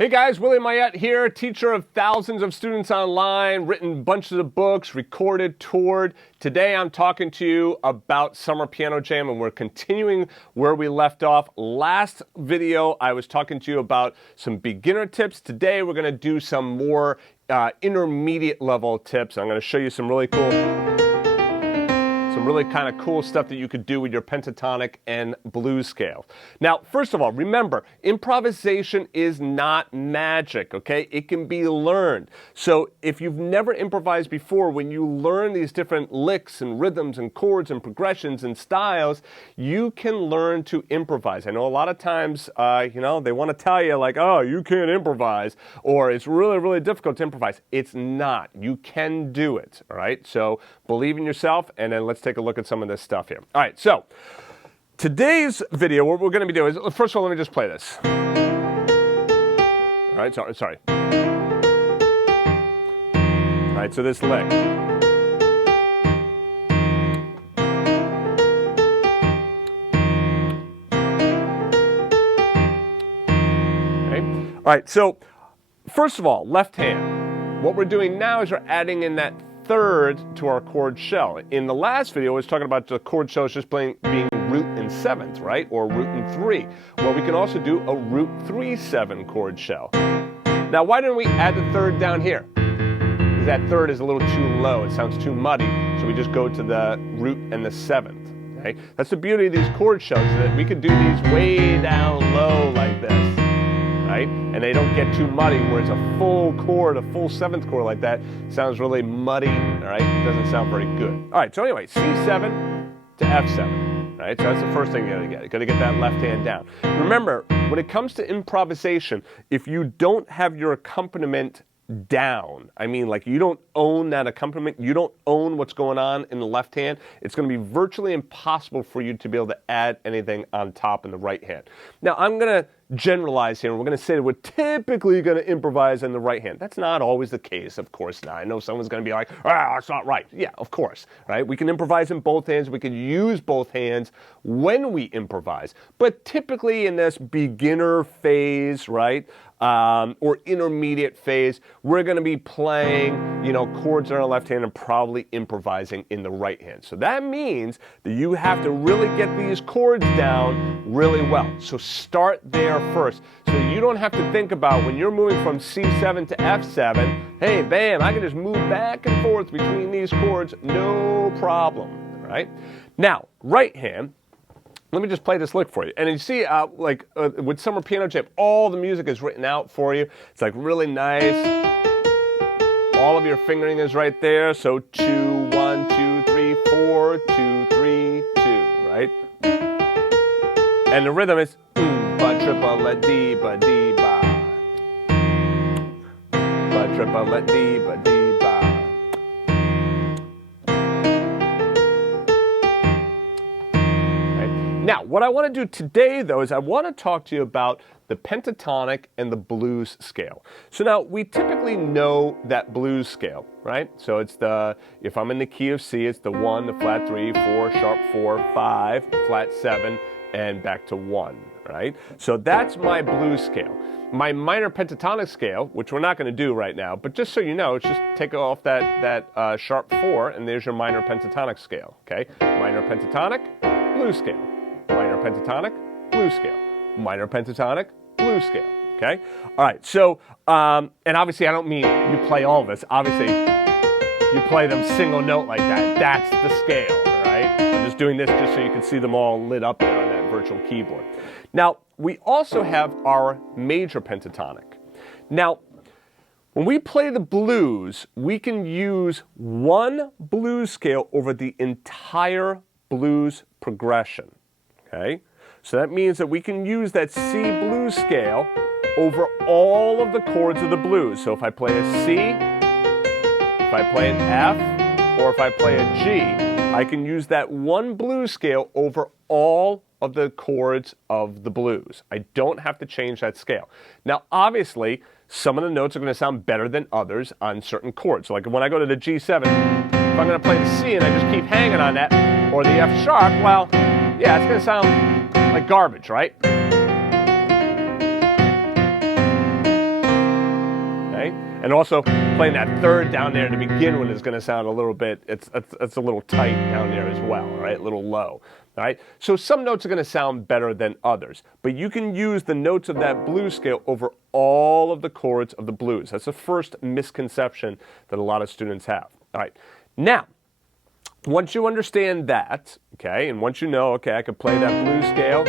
Hey guys, Willie Mayette here, teacher of thousands of students online, written bunches of books, recorded, toured. Today I'm talking to you about Summer Piano Jam, and we're continuing where we left off. Last video I was talking to you about some beginner tips. Today we're going to do some more intermediate level tips. I'm going to show you some really kind of cool stuff that you could do with your pentatonic and blues scale. Now, first of all, remember, improvisation is not magic, okay? It can be learned. So if you've never improvised before, when you learn these different licks and rhythms and chords and progressions and styles, you can learn to improvise. I know a lot of times, they want to tell you like, oh, you can't improvise, or it's really, really difficult to improvise. It's not. You can do it, all right? So believe in yourself, and then let's take a look at some of this stuff here. All right, so today's video, what we're going to be doing is, first of all, let me just play this. All right, sorry. All right, so this lick. Okay. All right, so first of all, left hand. What we're doing now is we're adding in that third to our chord shell. In the last video, I was talking about the chord shells just being root and seventh, right? Or root and three. Well, we can also do a root 3-7 chord shell. Now, why didn't we add the third down here? Because that third is a little too low. It sounds too muddy. So we just go to the root and the seventh. Okay? That's the beauty of these chord shells, that we could do these way down low like this. Right? And they don't get too muddy, whereas a full chord, a full seventh chord like that sounds really muddy, all right? It doesn't sound very good. All right, so anyway, C7 to F7, all right? So that's the first thing you gotta get. You gotta get that left hand down. Remember, when it comes to improvisation, if you don't have your accompaniment down, I mean, like, you don't own that accompaniment, you don't own what's going on in the left hand, it's going to be virtually impossible for you to be able to add anything on top in the right hand. Now, I'm going to generalize here, and we're going to say that we're typically going to improvise in the right hand. That's not always the case, of course not. I know someone's going to be like, that's not right. Yeah, of course, right? We can improvise in both hands. We can use both hands when we improvise. But typically in this beginner phase, right, or intermediate phase, we're going to be playing, chords on our left hand and probably improvising in the right hand. So that means that you have to really get these chords down really well. So start there first, so you don't have to think about when you're moving from C7 to F7, hey, bam, I can just move back and forth between these chords, no problem, right? Now, right hand, let me just play this lick for you. And you see, with Summer Piano Jam, all the music is written out for you. It's like really nice. All of your fingering is right there. So 2, 1, 2, 3, 4, 2, 3, 2, right? And the rhythm is ba triple a dee ba dee ba. Ba triple a dee ba dee ba. Now, what I want to do today, though, is I want to talk to you about the pentatonic and the blues scale. So now, we typically know that blues scale, right? So it's if I'm in the key of C, it's the 1, the flat 3, 4, sharp 4, 5, flat 7, and back to 1, right? So that's my blues scale. My minor pentatonic scale, which we're not going to do right now, but just so you know, it's just take off that sharp 4, and there's your minor pentatonic scale, okay? Minor pentatonic, blues scale. Minor pentatonic, blues scale. Minor pentatonic, blues scale, okay? All right, so, and obviously I don't mean you play all of this. Obviously, you play them single note like that. That's the scale, all right? I'm just doing this just so you can see them all lit up there on that virtual keyboard. Now, we also have our major pentatonic. Now, when we play the blues, we can use one blues scale over the entire blues progression. Okay, so that means that we can use that C blues scale over all of the chords of the blues. So if I play a C, if I play an F, or if I play a G, I can use that one blues scale over all of the chords of the blues. I don't have to change that scale. Now, obviously, some of the notes are going to sound better than others on certain chords. So like when I go to the G7, if I'm going to play the C and I just keep hanging on that, or the F sharp, well, yeah, it's going to sound like garbage, right? And also playing that third down there to begin with is going to sound a little bit, it's a little tight down there as well, all right, a little low. All right, so some notes are going to sound better than others, but you can use the notes of that blues scale over all of the chords of the blues. That's the first misconception that a lot of students have. All right, now, once you understand that, okay, and once you know, okay, I could play that blues scale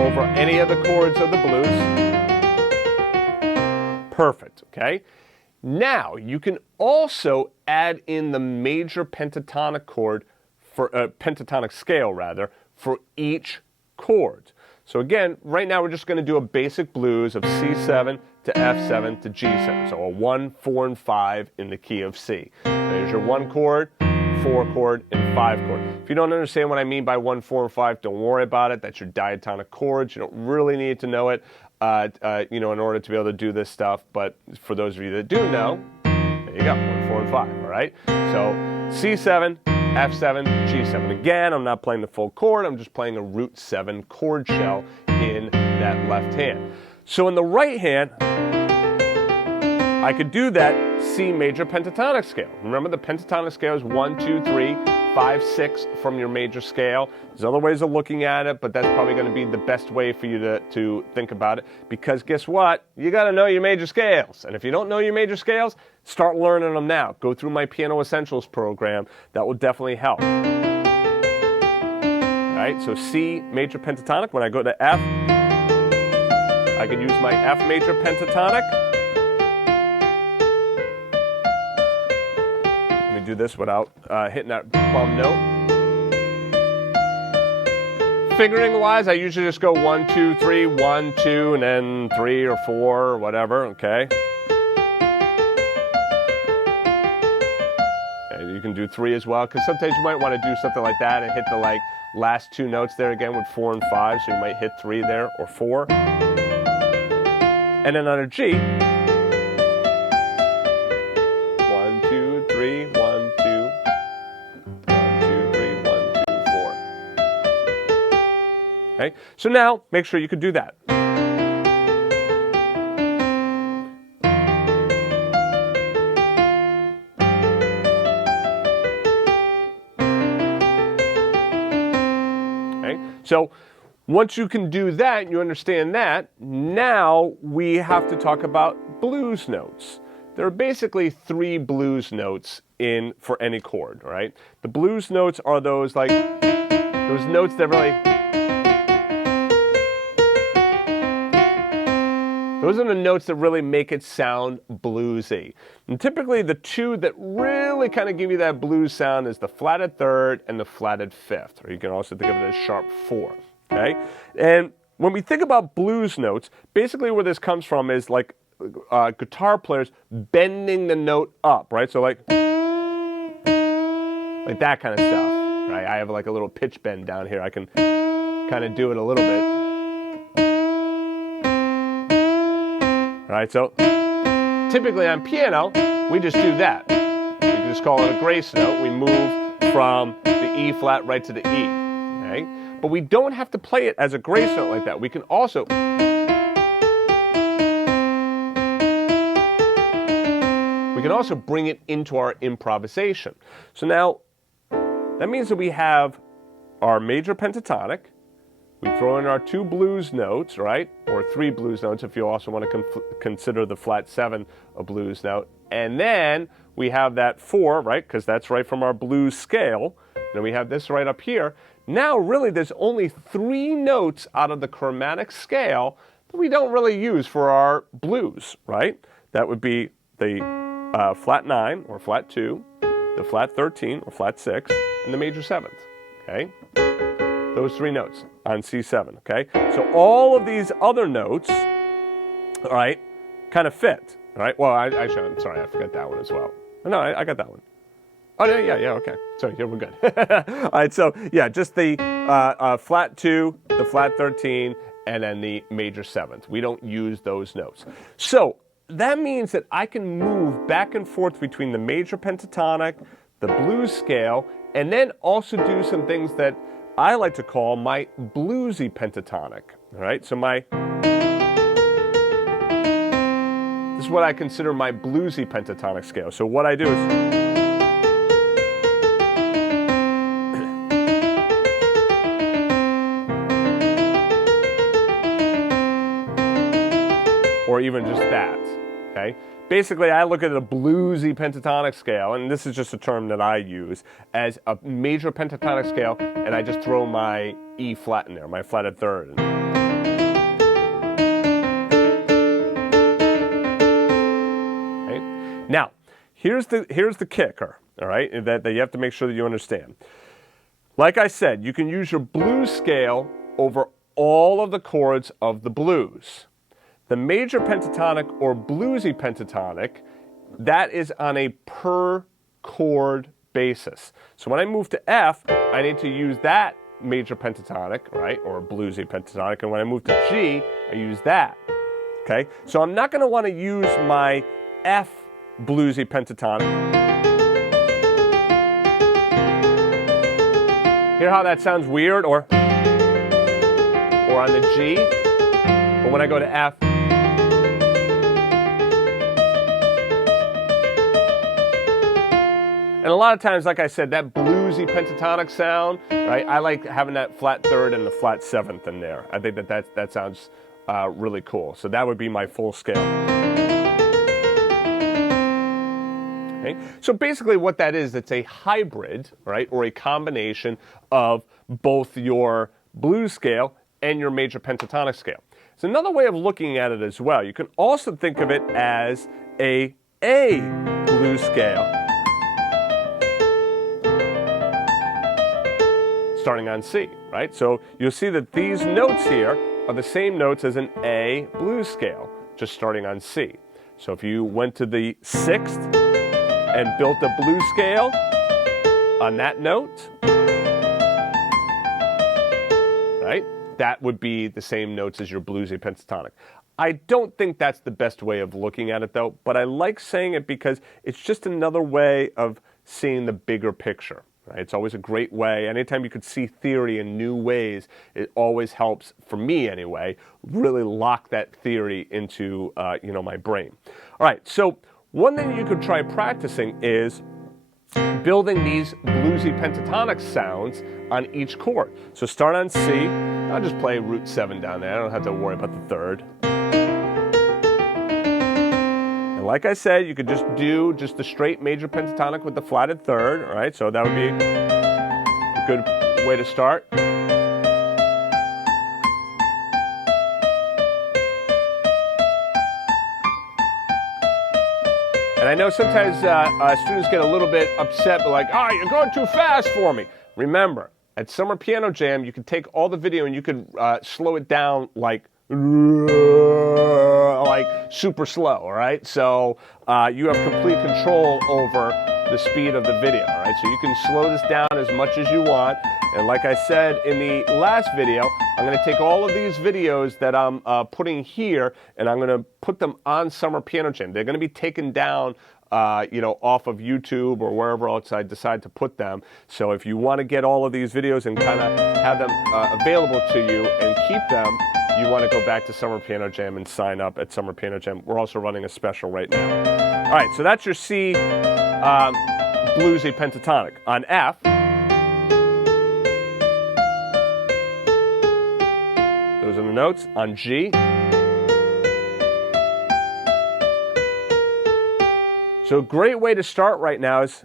over any of the chords of the blues, perfect, okay? Now, you can also add in the major pentatonic chord for pentatonic scale rather, for each chord. So again, right now we're just going to do a basic blues of C7 to F7 to G7. So a 1, 4, and 5 in the key of C. So there's your 1 chord, 4 chord, and 5 chord. If you don't understand what I mean by 1, 4, and 5, don't worry about it. That's your diatonic chords. You don't really need to know it, you know, in order to be able to do this stuff. But for those of you that do know, there you go, 1, 4, and 5. All right. So C7. F7, G7. Again, I'm not playing the full chord, I'm just playing a root 7 chord shell in that left hand. So in the right hand, I could do that C major pentatonic scale. Remember the pentatonic scale is 1, 2, 3, 5, 6 from your major scale. There's other ways of looking at it, but that's probably going to be the best way for you to think about it, because guess what? You got to know your major scales. And if you don't know your major scales, start learning them now. Go through my Piano Essentials program. That will definitely help. All right, so C major pentatonic. When I go to F, I can use my F major pentatonic. Let me do this without hitting that bum note. Fingering wise, I usually just go 1, 2, 3, 1, 2, and then 3 or 4 or whatever, okay? And you can do 3 as well, because sometimes you might want to do something like that and hit the last 2 notes there again with 4 and 5, so you might hit 3 there or 4. And then on a G, 1, 2, 3, 1, 2, 1, 2, 3, 1, 2, 4. Okay, so now make sure you can do that. Okay, so once you can do that, you understand that, now we have to talk about blues notes. There are basically 3 blues notes for any chord, all right? The blues notes are those those notes that really, those are the notes that really make it sound bluesy. And typically the 2 that really kind of give you that blues sound is the flatted 3rd and the flatted 5th, or you can also think of it as sharp 4. Okay? And when we think about blues notes, basically where this comes from is guitar players bending the note up, right? So like that kind of stuff, right? I have like a little pitch bend down here. I can kind of do it a little bit. All right, so typically on piano, we just do that. We just call it a grace note. We move from the E flat right to the E, okay? But we don't have to play it as a grace note like that. We can also bring it into our improvisation. So now that means that we have our major pentatonic. We throw in our 2 blues notes, right? Or 3 blues notes if you also want to consider the flat 7 a blues note. And then we have that 4, right? Because that's right from our blues scale. Then we have this right up here. Now, really, there's only 3 notes out of the chromatic scale that we don't really use for our blues, right? That would be the flat 9 or flat 2, the flat 13 or flat 6, and the major 7th, okay? Those 3 notes on C7, okay? So all of these other notes, all right, kind of fit, all right? Well, I'm sorry, I forgot that one as well. No, I got that one. Oh, yeah, okay. Sorry, yeah, we're good. All right, so, yeah, just the flat 2, the flat 13, and then the major 7th. We don't use those notes. So that means that I can move back and forth between the major pentatonic, the blues scale, and then also do some things that I like to call my bluesy pentatonic. All right, so this what I consider my bluesy pentatonic scale. So what I do is, or even just that, okay? Basically, I look at a bluesy pentatonic scale, and this is just a term that I use, as a major pentatonic scale, and I just throw my E flat in there, my flatted third. Okay? Now, here's the kicker, all right, that you have to make sure that you understand. Like I said, you can use your blues scale over all of the chords of the blues. The major pentatonic or bluesy pentatonic, that is on a per chord basis. So when I move to F, I need to use that major pentatonic, right, or bluesy pentatonic, and when I move to G, I use that, okay? So I'm not going to want to use my F bluesy pentatonic. Hear how that sounds weird, or on the G, but when I go to F, and a lot of times, like I said, that bluesy pentatonic sound, right? I like having that flat third and the flat seventh in there. I think that sounds really cool. So that would be my full scale. Okay? So basically what that is, it's a hybrid, right? Or a combination of both your blues scale and your major pentatonic scale. It's another way of looking at it as well. You can also think of it as a blues scale, starting on C, right? So you'll see that these notes here are the same notes as an A blues scale, just starting on C. So if you went to the 6th and built a blues scale on that note, right? That would be the same notes as your bluesy pentatonic. I don't think that's the best way of looking at it though, but I like saying it because it's just another way of seeing the bigger picture. Right? It's always a great way. Anytime you could see theory in new ways, it always helps, for me anyway, really lock that theory into my brain. All right, so one thing you could try practicing is building these bluesy pentatonic sounds on each chord. So start on C. I'll just play root 7 down there. I don't have to worry about the third. And like I said, you could just do just the straight major pentatonic with the flatted third, all right? So that would be a good way to start. And I know sometimes students get a little bit upset, but like, oh, you're going too fast for me. Remember, at Summer Piano Jam, you can take all the video and you could slow it down like super slow, all right? So you have complete control over the speed of the video, all right? So you can slow this down as much as you want. And like I said in the last video, I'm going to take all of these videos that I'm putting here, and I'm going to put them on Summer Piano Jam. They're going to be taken down off of YouTube or wherever else I decide to put them. So if you want to get all of these videos and kind of have them available to you and keep them, you want to go back to Summer Piano Jam and sign up at Summer Piano Jam. We're also running a special right now. All right, so that's your C bluesy pentatonic. On F, those are the notes. On G, so a great way to start right now is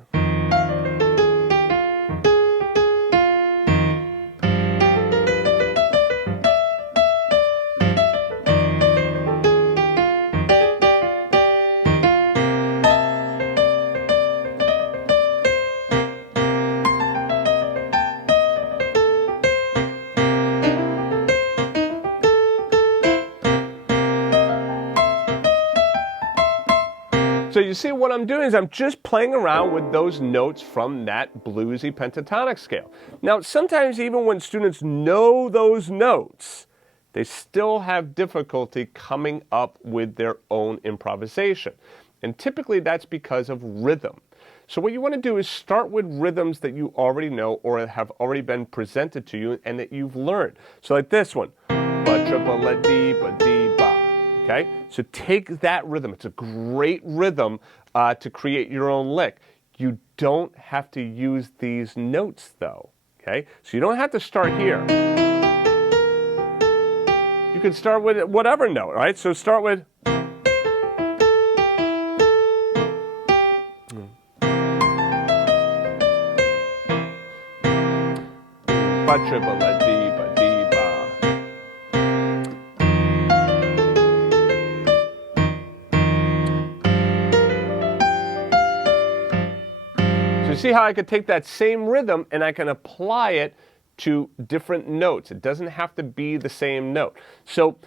so you see what I'm doing is I'm just playing around with those notes from that bluesy pentatonic scale. Now, sometimes even when students know those notes, they still have difficulty coming up with their own improvisation. And typically that's because of rhythm. So what you want to do is start with rhythms that you already know or have already been presented to you and that you've learned. So like this one, ba triple a dee ba dee ba. Okay? So take that rhythm. It's a great rhythm to create your own lick. You don't have to use these notes though. Okay? So you don't have to start here. You can start with whatever note, right? So start with ba triple a dee ba dee ba. So you see how I could take that same rhythm and I can apply it to different notes. It doesn't have to be the same note. So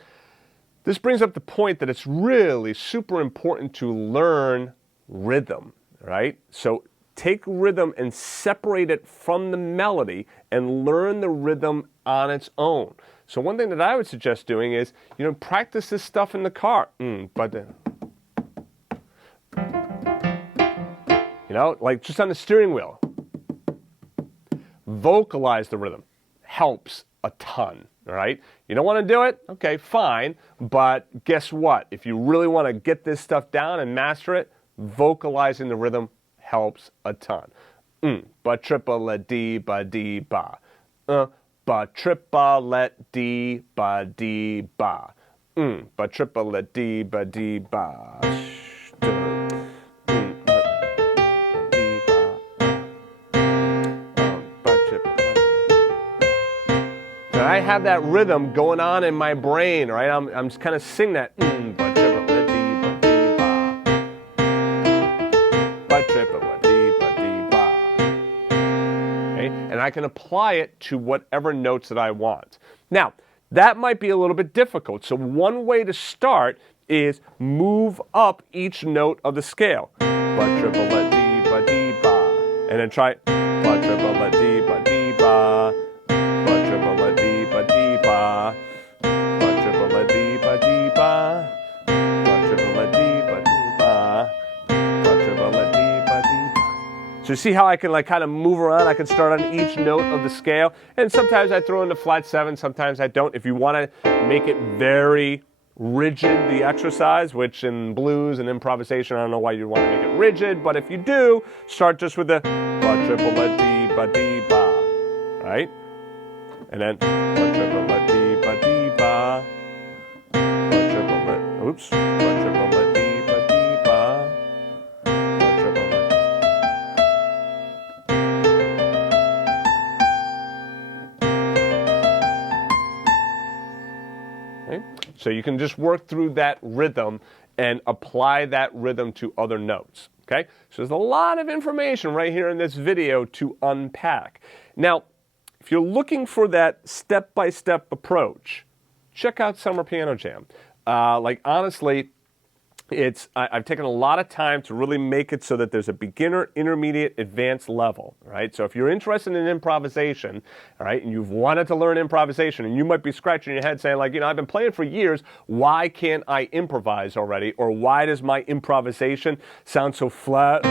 this brings up the point that it's really super important to learn rhythm, right? So take rhythm and separate it from the melody and learn the rhythm on its own. So one thing that I would suggest doing is, practice this stuff in the car. Like just on the steering wheel. Vocalize the rhythm. Helps a ton, all right? You don't want to do it? Okay, fine. But guess what? If you really want to get this stuff down and master it, vocalizing the rhythm helps a ton. Ba triple a dee ba dee ba. Ba triple a dee ba dee ba. Ba triple a dee ba dee ba. And I have that rhythm going on in my brain, right? I'm just kind of singing that. Ba triple a dee ba dee ba. Ba triple a dee ba dee ba. Okay? And I can apply it to whatever notes that I want. Now, that might be a little bit difficult. So one way to start is move up each note of the scale. Ba triple a dee ba dee ba. And then try ba triple a dee ba dee ba. Ba triple a dee ba dee ba. Ba triple a dee ba dee ba. Ba triple a dee ba dee ba. Ba triple a dee ba dee ba. So you see how I can kind of move around? I can start on each note of the scale. And sometimes I throw in the flat 7, sometimes I don't. If you want to make it very rigid, the exercise, which in blues and improvisation, I don't know why you'd want to make it rigid, but if you do, start just with the ba triple a dee ba dee ba, right? And then ba triple a dee ba dee ba. Ba triple a, oops, ba triple a dee ba dee ba. Ba triple a. Okay? So you can just work through that rhythm and apply that rhythm to other notes. Okay? So there's a lot of information right here in this video to unpack. Now, if you're looking for that step-by-step approach, check out Summer Piano Jam. Honestly, I've taken a lot of time to really make it so that there's a beginner, intermediate, advanced level, right? So if you're interested in improvisation, all right, and you've wanted to learn improvisation, and you might be scratching your head saying I've been playing for years, why can't I improvise already? Or why does my improvisation sound so flat?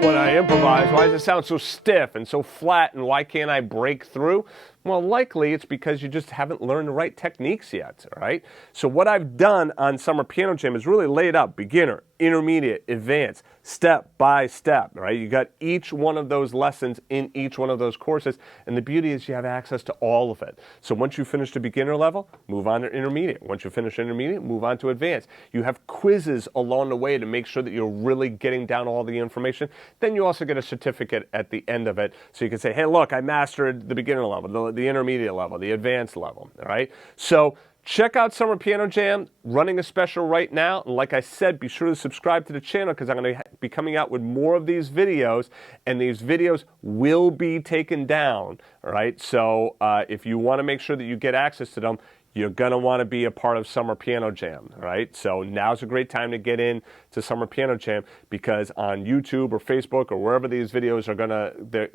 When I improvise, why does it sound so stiff and so flat, and why can't I break through? Well, likely it's because you just haven't learned the right techniques yet, all right? So what I've done on Summer Piano Jam is really laid out beginner, intermediate, advanced, step by step, right? You got each one of those lessons in each one of those courses, and the beauty is you have access to all of it. So once you finish the beginner level, move on to intermediate. Once you finish intermediate, move on to advanced. You have quizzes along the way to make sure that you're really getting down all the information. Then you also get a certificate at the end of it, so you can say, hey, look, I mastered the beginner level, the intermediate level, the advanced level, all right? So check out Summer Piano Jam, running a special right now. And like I said, be sure to subscribe to the channel because I'm going to be coming out with more of these videos, and these videos will be taken down, all right? So if you want to make sure that you get access to them, you're going to want to be a part of Summer Piano Jam, right? So now's a great time to get in to Summer Piano Jam because on YouTube or Facebook or wherever these videos are they're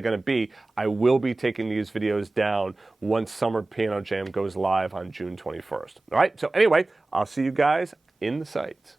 going to be, I will be taking these videos down once Summer Piano Jam goes live on June 21st. All right? So anyway, I'll see you guys in the sites.